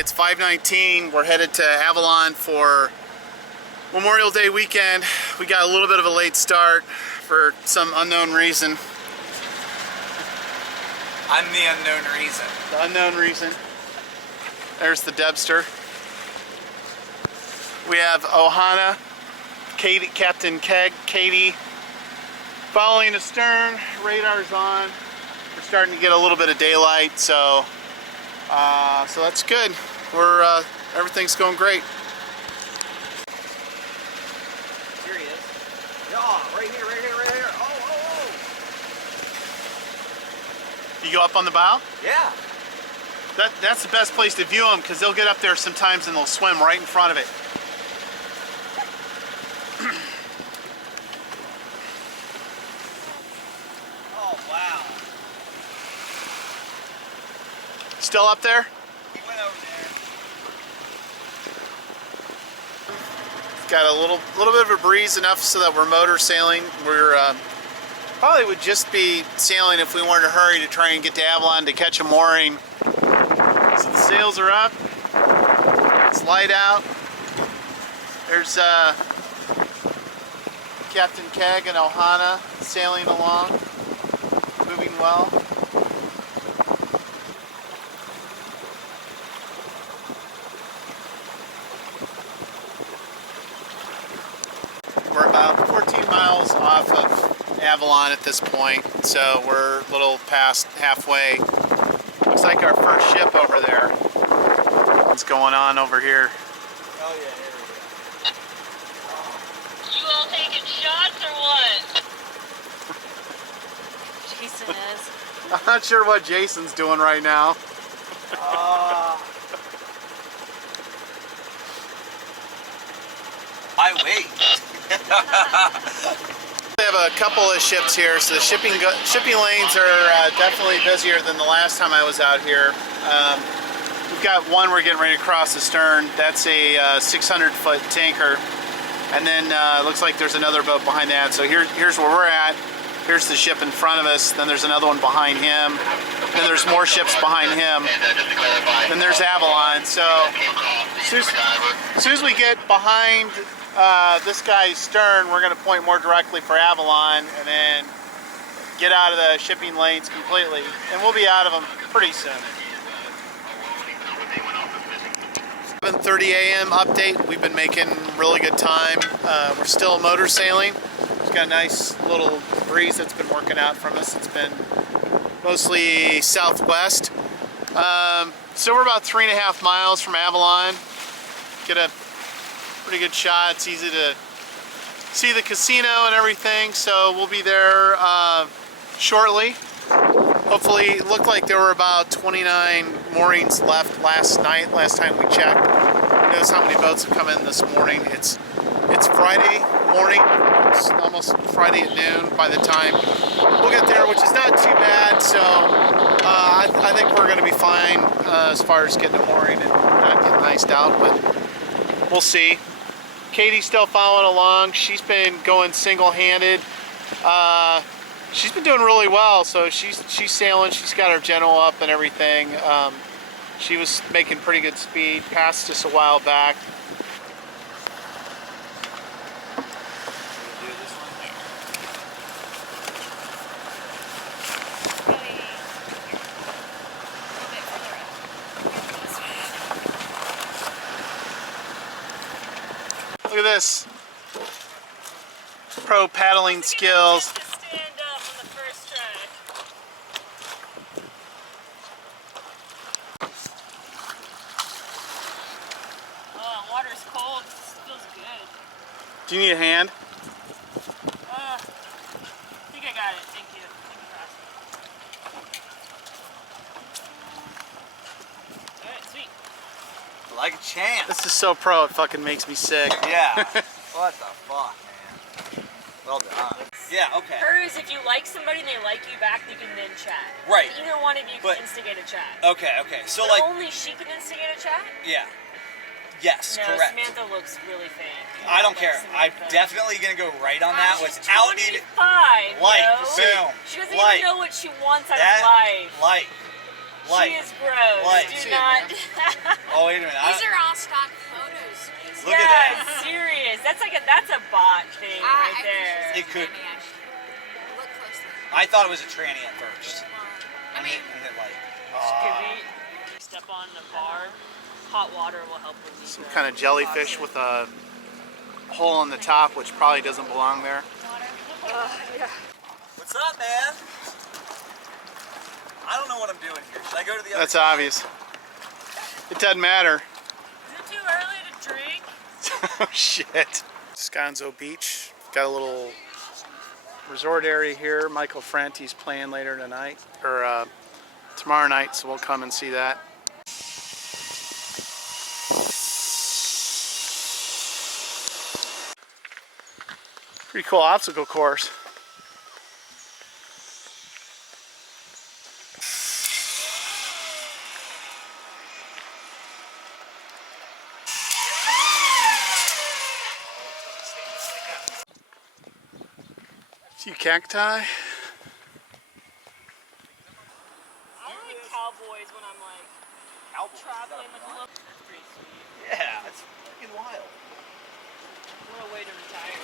It's 5:19. We're headed to Avalon for Memorial Day weekend. We got a little bit of a late start for some unknown reason. I'm the unknown reason. The unknown reason. There's the Debster. We have Ohana, Katie, Captain Keg, Katie following astern. Radar's on. We're starting to get a little bit of daylight, so that's good. We're everything's going great. Here he is. Yeah, right here. Oh. You go up on the bow? Yeah. That's the best place to view them, because they'll get up there sometimes and they'll swim right in front of it. Oh, wow. Still up there? He went over there. Got a little bit of a breeze, enough so that we're motor sailing. We're probably would just be sailing if we weren't in a hurry to try and get to Avalon to catch a mooring. So the sails are up. It's light out. There's Captain Keg and Ohana sailing along, moving well. We're about 14 miles off of Avalon at this point, so we're a little past halfway. Looks like our first ship over there. What's going on over here? Oh, yeah, here we go. You all taking shots or what? Jason is. I'm not sure what Jason's doing right now. I wait. We have a couple of ships here, so the shipping lanes are definitely busier than the last time I was out here. We've got one we're getting ready to cross the stern. That's a 600-foot tanker, and then it looks like there's another boat behind that. So here's where we're at. Here's the ship in front of us. Then there's another one behind him. Then there's more ships behind him. Then there's Avalon. So as soon as we get behind this guy's stern, we're going to point more directly for Avalon and then get out of the shipping lanes completely, and we'll be out of them pretty soon. 7:30 a.m. update. We've been making really good time. We're still motor sailing. It's got a nice little breeze that's been working out from us. It's been mostly southwest. So we're about 3.5 miles from Avalon. Get a pretty good shot. It's easy to see the casino and everything, so we'll be there shortly. Hopefully, it looked like there were about 29 moorings left last time we checked. Notice how many boats have come in this morning. It's Friday morning. It's almost Friday at noon by the time we'll get there, which is not too bad. So I think we're going to be fine as far as getting a mooring and not getting iced out, but we'll see. Katie's still following along. She's been going single-handed. She's been doing really well, so she's sailing. She's got her Genoa up and everything. She was making pretty good speed, passed us a while back. Look at this. Pro paddling skills. Stand up on the first try. Oh, water's cold. This feels good. Do you need a hand? I think I got it. Thank you. Alright, sweet. Like a champ. This is so pro, it fucking makes me sick. Yeah. What the fuck, man? Well done. Yeah, okay. Hers, if you like somebody and they like you back, you can then chat. Right. Either one of you can instigate a chat. Okay. So But like, only she can instigate a chat? yeah. Yes, No, correct. Samantha looks really fake. I don't care. I'm Samantha. definitely gonna go right on that She's without even 25, like, yo. boom, She doesn't like, even know what she wants out that, of life. like, Light. She is gross. Light. Do See it, not. Oh, wait a minute. These are all stock photos. Look at that. Serious. That's a bot thing right there. It could. Look closely. I thought it was a tranny at first. I mean, And then like, Could we step on the bar? Hot water will help relieve Some the kind of jellyfish with a hole in the top, which probably doesn't belong there. yeah. what's up, man? I don't know what I'm doing here. Should I go to the other That's side? obvious. It doesn't matter. Is it too early to drink? Oh shit. Sconzo Beach. Got a little resort area here. Michael Franti's playing later tonight, or tomorrow night, so we'll come and see that. Pretty cool obstacle course. Few cacti. I like cowboys when I'm like traveling with them. That's pretty sweet. Yeah, it's fucking wild. What a way to retire.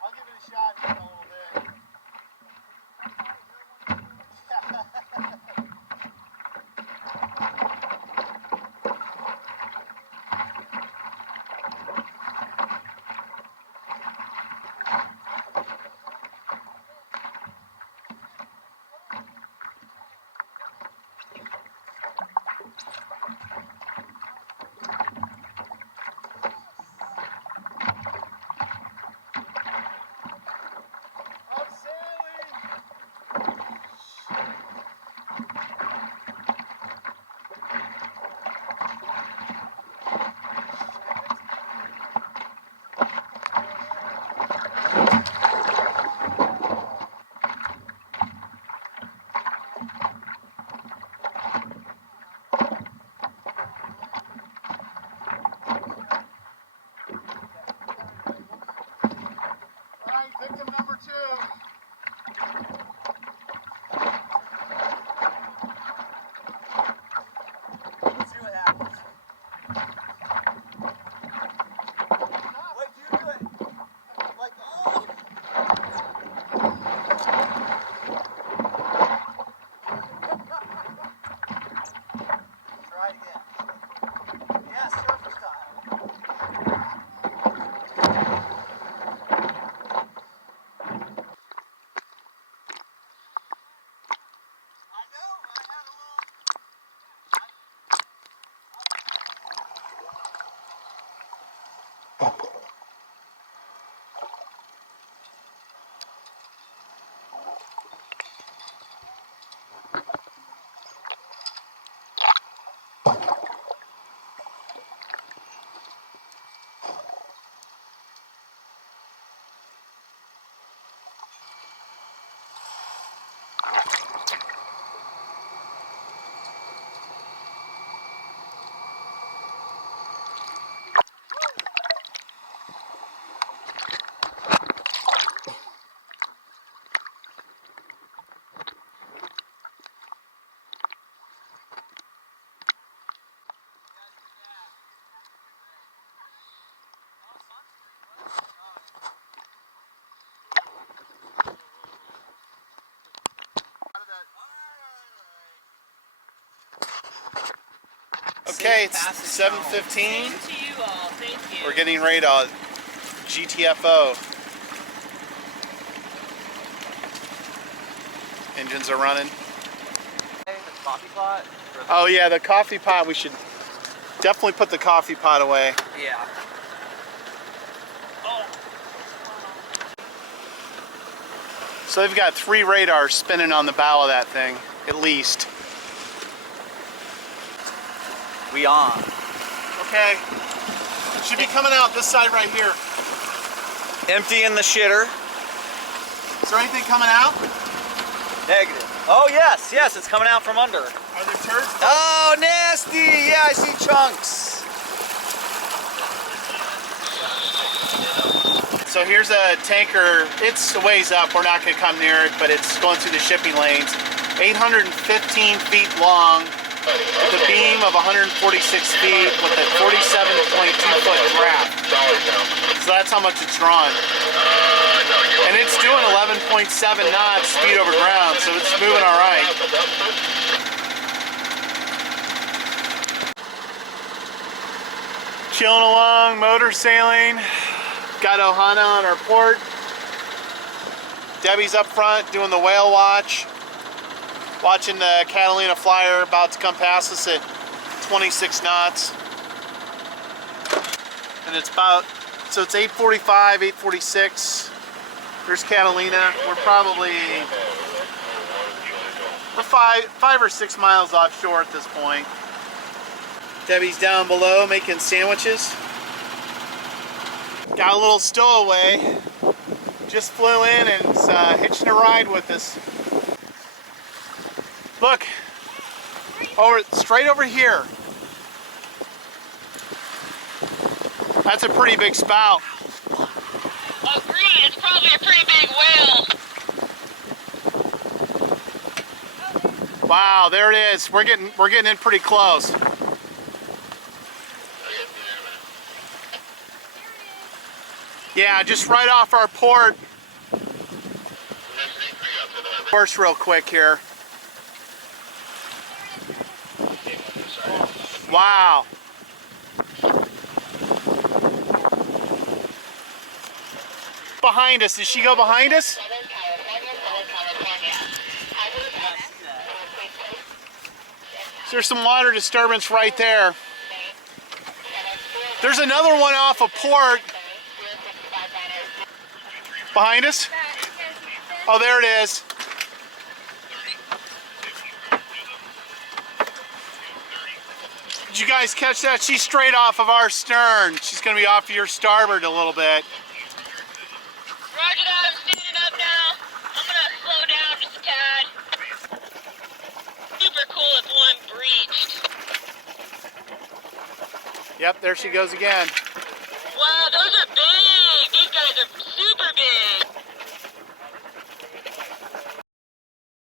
I'll give it a shot here in a little bit. Victim number 2. Let's see what happens. Wait, you do it. Like, oh. Try it again. Yeah, surfer style. I know, I had a little... Okay, it's 7:15. Same to you all. Thank you. We're getting ready to GTFO. Engines are running. The coffee pot? Oh yeah, the coffee pot. We should definitely put the coffee pot away. Yeah. So they've got 3 radars spinning on the bow of that thing, at least. We on. Okay. It should be coming out this side right here. Empty in the shitter. Is there anything coming out? Negative. Oh yes, yes, it's coming out from under. Are there turds? Oh, nasty! Yeah, I see chunks. So here's a tanker. It's a ways up. We're not going to come near it, but it's going through the shipping lanes. 815 feet long, with a beam of 146 feet, with a 47.2 foot draft. So that's how much it's drawn. And it's doing 11.7 knots speed over ground, so it's moving all right. Chilling along, motor sailing. Got Ohana on our port. Debbie's up front doing the whale watch. Watching the Catalina flyer about to come past us at 26 knots. And it's about, so it's 8:45, 8:46. There's Catalina. We're five or 6 miles offshore at this point. Debbie's down below making sandwiches. Got a little stowaway. Just flew in and is hitching a ride with us. Look, straight over here. That's a pretty big spout. Agreed, it's probably a pretty big whale. Wow, there it is. We're getting in pretty close. Yeah, just right off our port. Course real quick here. Wow. Behind us. Did she go behind us? There's some water disturbance right there. There's another one off a port. Behind us? Oh, there it is. Did you guys catch that? She's straight off of our stern. She's going to be off of your starboard a little bit. Roger that, I'm standing up now. I'm going to slow down just a tad. Super cool if one breached. Yep, there she goes again. Wow, those are big. These guys are